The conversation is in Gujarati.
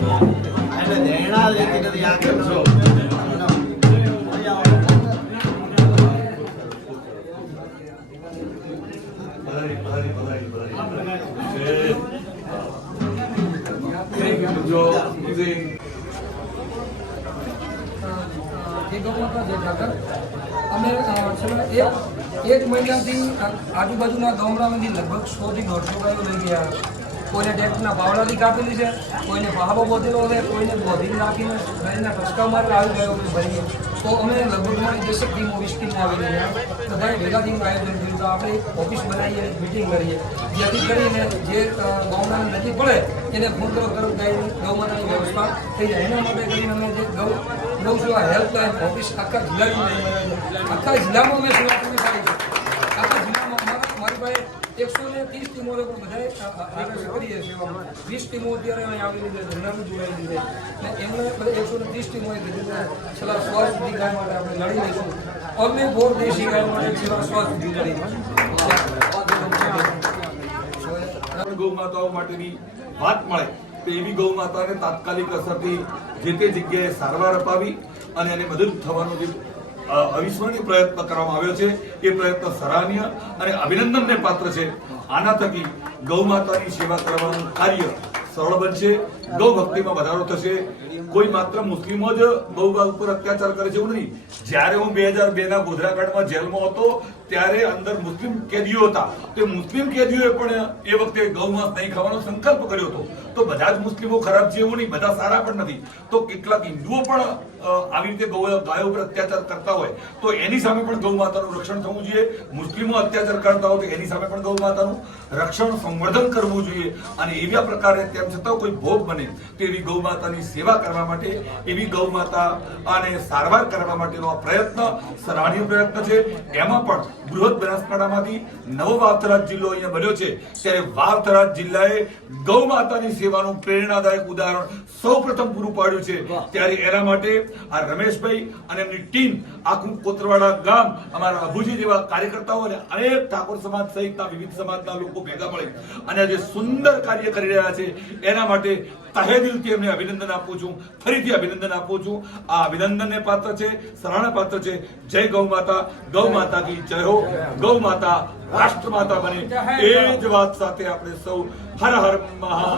એટલે દેણા લેતી નથી આ કરશો એક મહિનાથી આજુબાજુના ગામડામાંથી લગભગ સોથી દોઢસો ગાયો લઈ ગયા. કોઈને ડેટના બાવળાથી કાપેલી છે, કોઈને ભાવો બોધેલો છે, કોઈને બોધીને રાખીને ગાયના ટસકા મારે આવી ગયો ભરીએ તો અમે લગભગમાં દસેક ટીમો વીસ ટીમો આવેલી છે. બધાએ ભેગા થઈને આયોજન કર્યું તો આપણે ઓફિસ બનાવીએ મિટિંગ કરીએ. જેથી કરીને જે ગૌમાને નથી પડે, એને ફોન કરો તરત ગાયની ગૌમાતાની વ્યવસ્થા થઈ જાય. એના માટે કરીને અમે જે ગૌ ગૌ સેવા હેલ્પલાઇન ઓફિસ આખા જિલ્લાની આખા જિલ્લામાં અમે સેવા પૂરી પાડી છે આખા જિલ્લામાં અમારા મારી પાસે એકસો ને ત્રીસ ટીમો આ- આ- કરીએ વીસ ટીમો અત્યારે અહીં આવેલી છે ધંધામાં જોડાયેલી છે. અને એમને બધા એકસો ને ત્રીસ કે છેલ્લા સો સુધી ગાય માટે આપણે લડી લઈશું. અમે ફોર દેશી ગાય માટે છેલ્લા સો સુધી લડી ગૌ માતાઓ માટેની વાત મળે તો એવી ગૌ માતાને તાત્કાલિક અસરથી જે તે જગ્યાએ સારવાર અપાવી અને એને મદદ થવાનો જે અવિસ્મરણીય પ્રયત્ન કરવામાં આવ્યો છે. એ પ્રયત્ન સરાહનીય અને અભિનંદનને પાત્ર છે. આના થકી ગૌ માતાની સેવા કરવાનું કાર્ય સરળ બનશે ગૌ વધારો થશે. કોઈ માત્ર મુસ્લિમો જ ગૌ ઉપર અત્યાચાર કરે છે એવું નહીં. જ્યારે હું બે હજાર બે ના ગોધરાકાંડમાં જેલમાં હતો, ત્યારે અંદર મુસ્લિમ કેદીઓ હતા. તે મુસ્લિમ કેદીઓએ પણ એ વખતે ગૌમાંસ નહીં ખાવાનો સંકલ્પ કર્યો હતો. તો બધા જ મુસ્લિમો ખરાબ છે એવું નહીં. બધા સારા પણ નથી. તો કેટલાક હિન્દુઓ પણ આવી રીતે ગૌ, ગાયો ઉપર અત્યાચાર કરતા હોય, તો એની સામે પણ ગૌ માતાનું રક્ષણ થવું જોઈએ. મુસ્લિમો અત્યાચાર કરતા હોય તો એની સામે પણ ગૌ માતાનું રક્ષણ, સંવર્ધન કરવું જોઈએ. અને એવા પ્રકારે તેમ છતાં કોઈ ભોગ બને તો એવી ગૌ માતાની સેવા કરવા માટે એવી ગૌ માતા અને સારવાર કરવા માટેનો આ પ્રયત્ન સરાહનીય પ્રયત્ન છે. એમાં પણ બૃહદ બનાસકાંઠામાંથી નવો વાવથરાજ જિલ્લો અહીંયા બન્યો છે. ત્યારે વાવથરાજ જિલ્લાએ ગૌ માતાની સેવાનું પ્રેરણાદાયક ઉદાહરણ સૌપ્રથમ પૂરું પાડ્યું છે. ત્યારે એના માટે આ રમેશભાઈ અને એમની ટીમ આખું કોતરવાડા ગામ અમારા અભુજી જેવા કાર્યકર્તાઓ અને અનેક ઠાકોર સમાજ સહિતના વિવિધ સમાજના લોકો ભેગા મળે અને આજે સુંદર કાર્ય કરી રહ્યા છે. એના માટે તહે દિલથી એમને અભિનંદન આપું છું. ફરીથી અભિનંદન આપું છું. આ અભિનંદનને પાત્ર છે સરાહના પાત્ર છે. જય ગૌ માતા ગૌ માતા કી જય હો. ગૌ માતા રાષ્ટ્ર માતા બને. એ જ વાત સાથે આપણે સૌ હર હર મહાદેવ.